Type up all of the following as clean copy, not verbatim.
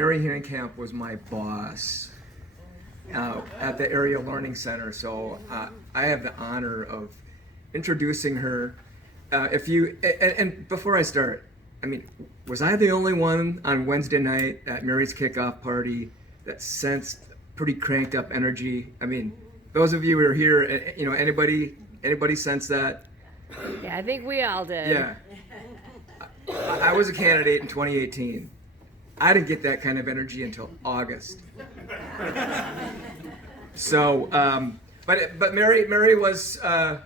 Mary Hinnenkamp was my boss at the Area Learning Center, so I have the honor of introducing her. And before I start, I mean, was I the only one on Wednesday night at Mary's kickoff party that sensed pretty cranked up energy? I mean, those of you who are here, anybody sense that? Yeah, I think we all did. Yeah. I was a candidate in 2018. I didn't get that kind of energy until August. So, but Mary was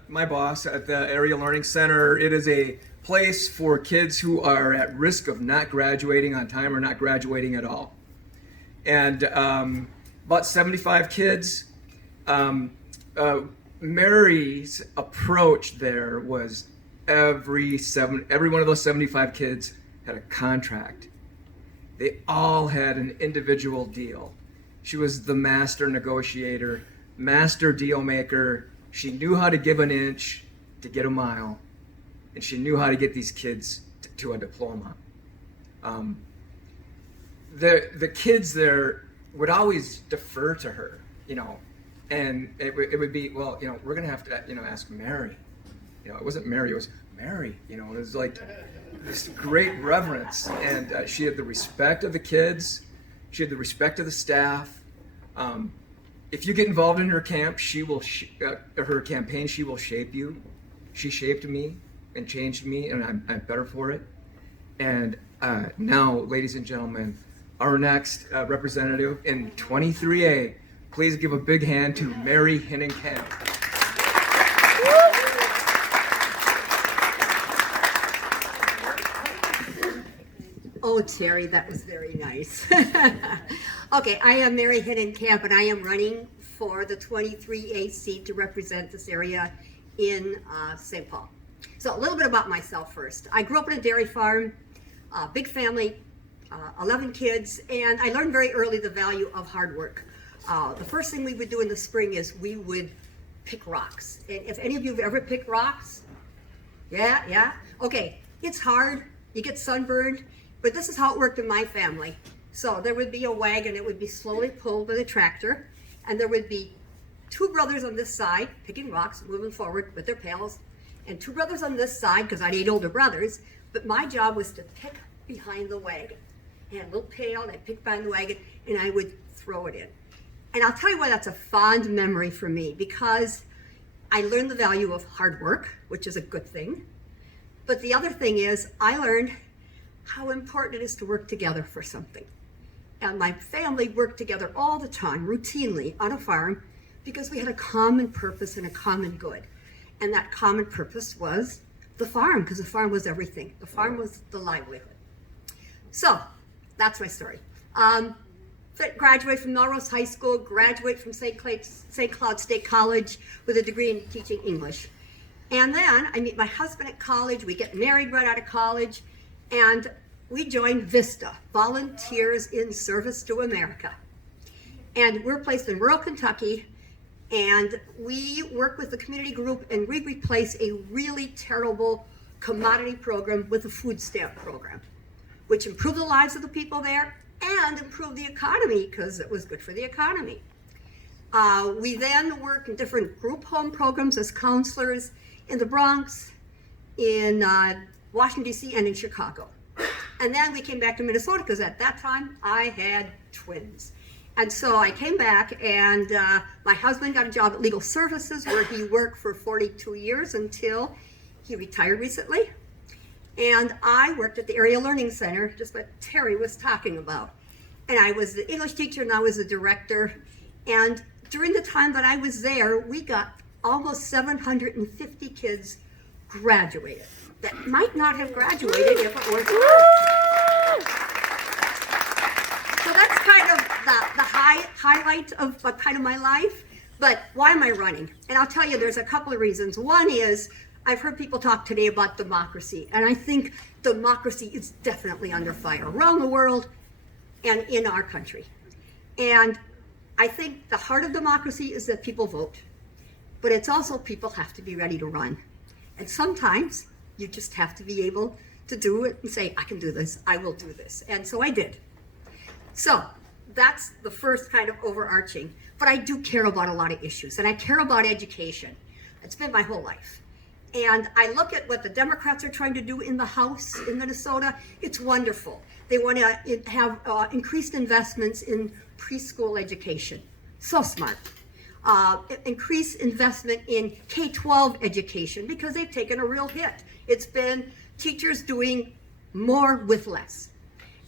my boss at the Area Learning Center. It is a place for kids who are at risk of not graduating on time or not graduating at all. And about 75 kids. Mary's approach there was every one of those 75 kids had a contract. They all had an individual deal. She was the master negotiator, master deal maker. She knew how to give an inch to get a mile, and she knew how to get these kids to a diploma. The kids there would always defer to her, and it would be, well, we're gonna have to, ask Mary. It wasn't Mary, it was Mary. It was like this great reverence, and she had the respect of the kids. She had the respect of the staff. If you get involved in her camp, her campaign, she will shape you. She shaped me and changed me, and I'm better for it. And now, ladies and gentlemen, our next representative in 23A, please give a big hand to Mary Hinnenkamp. Oh, Terry, that was very nice. Okay, I am Mary Hinnenkamp, and I am running for the 23A seat to represent this area in St. Paul. So a little bit about myself first. I grew up in a dairy farm, big family, 11 kids, and I learned very early the value of hard work. The first thing we would do in the spring is we would pick rocks. And if any of you have ever picked rocks, yeah? Okay, it's hard, you get sunburned, but this is how it worked in my family. So there would be a wagon, it would be slowly pulled with a tractor, and there would be two brothers on this side picking rocks, moving forward with their pails, and two brothers on this side, because I had 8 older brothers, but my job was to pick behind the wagon. I had a little pail, and I'd pick behind the wagon, and I would throw it in. And I'll tell you why that's a fond memory for me, because I learned the value of hard work, which is a good thing. But the other thing is, I learned how important it is to work together for something. And my family worked together all the time, routinely, on a farm, because we had a common purpose and a common good. And that common purpose was the farm, because the farm was everything. The farm was the livelihood. So, that's my story. Graduate from Melrose High School, graduate from St. Cloud State College with a degree in teaching English. And then I meet my husband at college, we get married right out of college, and we joined VISTA, Volunteers in Service to America. And we're placed in rural Kentucky, and we work with the community group, and we replace a really terrible commodity program with a food stamp program, which improved the lives of the people there and improved the economy because it was good for the economy. We then work in different group home programs as counselors in the Bronx, in Washington, D.C., and in Chicago. And then we came back to Minnesota because at that time I had twins. And so I came back, and my husband got a job at Legal Services where he worked for 42 years until he retired recently. And I worked at the Area Learning Center, just what Terry was talking about. And I was the English teacher and I was the director. And during the time that I was there, we got almost 750 kids graduated that might not have graduated if it weren't for us. So that's kind of the highlight of kind of my life. But why am I running? And I'll tell you, there's a couple of reasons. One is, I've heard people talk today about democracy, and I think democracy is definitely under fire around the world and in our country. And I think the heart of democracy is that people vote, but it's also people have to be ready to run. And sometimes you just have to be able to do it and say, I can do this, I will do this. And so I did. So that's the first kind of overarching. But I do care about a lot of issues, and I care about education. It's been my whole life. And I look at what the Democrats are trying to do in the House in Minnesota. It's wonderful. They want to have increased investments in preschool education. So smart. Increase investment in K-12 education because they've taken a real hit. It's been teachers doing more with less.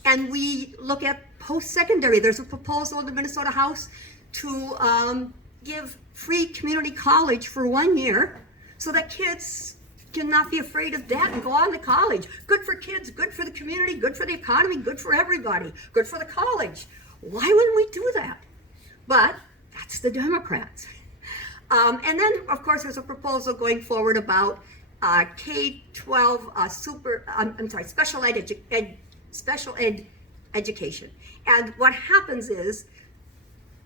And we look at post-secondary. There's a proposal in the Minnesota House to give free community college for 1 year so that kids cannot be afraid of debt and go on to college. Good for kids, good for the community, good for the economy, good for everybody, good for the college. Why wouldn't we do that? But that's the Democrats. And then, of course, there's a proposal going forward about K-12 special ed education. And what happens is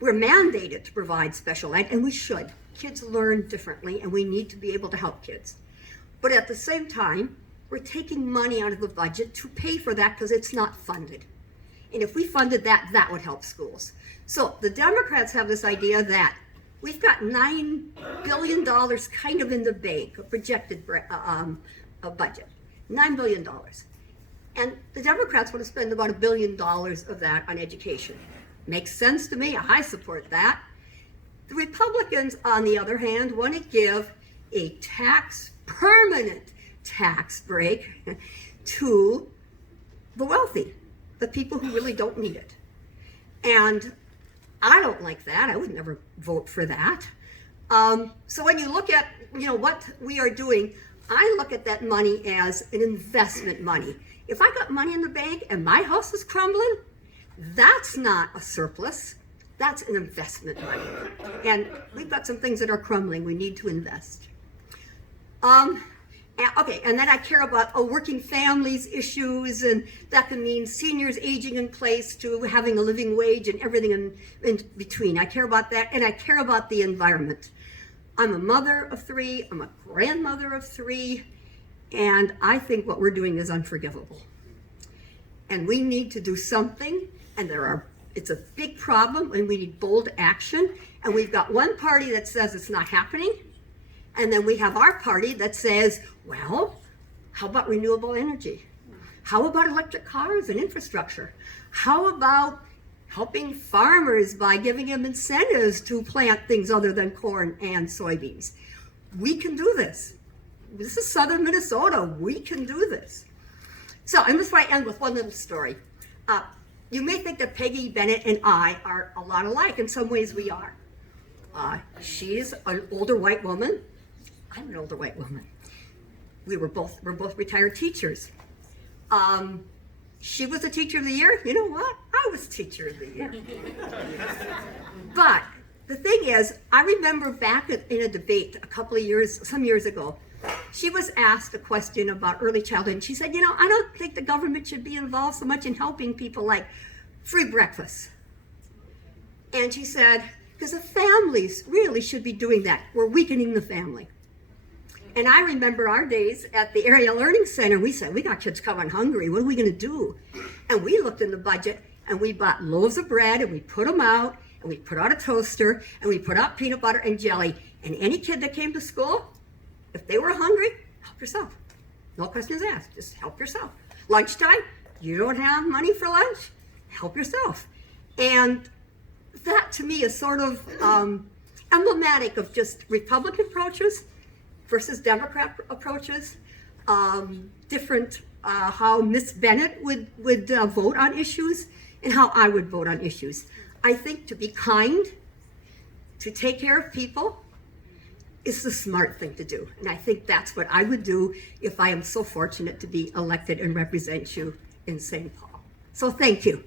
we're mandated to provide special ed, and we should. Kids learn differently, and we need to be able to help kids. But at the same time, we're taking money out of the budget to pay for that because it's not funded. And if we funded that, that would help schools. So the Democrats have this idea that we've got $9 billion kind of in the bank, a projected budget, $9 billion. And the Democrats want to spend about $1 billion of that on education. Makes sense to me. I support that. The Republicans, on the other hand, want to give a permanent tax break to the wealthy, the people who really don't need it. And I don't like that. I would never vote for that. So when you look at what we are doing, I look at that money as an investment money. If I got money in the bank and my house is crumbling, that's not a surplus. That's an investment money. And we've got some things that are crumbling. We need to invest. Okay, and then I care about working families issues, and that can mean seniors aging in place to having a living wage and everything in between. I care about that, and I care about the environment. I'm a mother of 3, I'm a grandmother of 3, and I think what we're doing is unforgivable. And we need to do something, and it's a big problem, and we need bold action. And we've got one party that says it's not happening, and then we have our party that says, well, how about renewable energy? How about electric cars and infrastructure? How about helping farmers by giving them incentives to plant things other than corn and soybeans? We can do this. This is southern Minnesota. We can do this. So I'm just going to end with one little story. You may think that Peggy Bennett and I are a lot alike. In some ways we are. She's an older white woman. I'm an older white woman. We're both retired teachers. She was a teacher of the year. You know what? I was teacher of the year. But the thing is, I remember back in a debate some years ago, she was asked a question about early childhood, and she said, I don't think the government should be involved so much in helping people like free breakfast. And she said, because the families really should be doing that. We're weakening the family. And I remember our days at the Area Learning Center, we said, we got kids coming hungry, what are we gonna do? And we looked in the budget, and we bought loaves of bread, and we put them out, and we put out a toaster, and we put out peanut butter and jelly. And any kid that came to school, if they were hungry, help yourself. No questions asked, just help yourself. Lunchtime, you don't have money for lunch, help yourself. And that to me is sort of emblematic of just Republican approaches versus Democrat approaches, different how Miss Bennett would vote on issues and how I would vote on issues. I think to be kind, to take care of people, is the smart thing to do. And I think that's what I would do if I am so fortunate to be elected and represent you in St. Paul. So thank you.